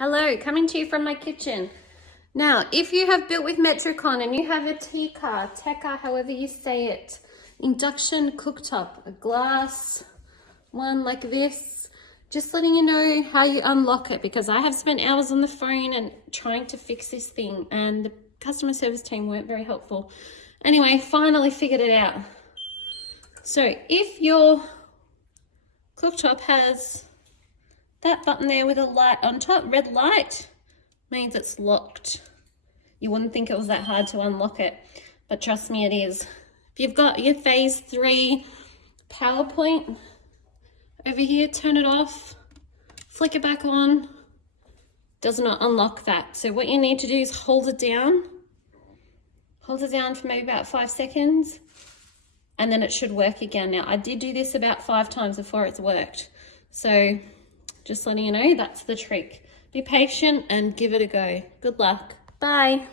Hello, coming to you from my kitchen. Now, if you have built with Metricon and you have a TEKA, however you say it, induction cooktop, a glass one like this, just letting you know how you unlock it, because I have spent hours on the phone and trying to fix this thing and the customer service team weren't very helpful. Anyway, finally figured it out. So if your cooktop has that button there with a light on top, red light, means it's locked. You wouldn't think it was that hard to unlock it, but trust me, it is. If you've got your phase 3 power point over here, turn it off, flick it back on, does not unlock that. So what you need to do is hold it down for maybe about 5 seconds, and then it should work again. Now, I did do this about 5 times before it's worked. So just letting you know, that's the trick. Be patient and give it a go. Good luck. Bye.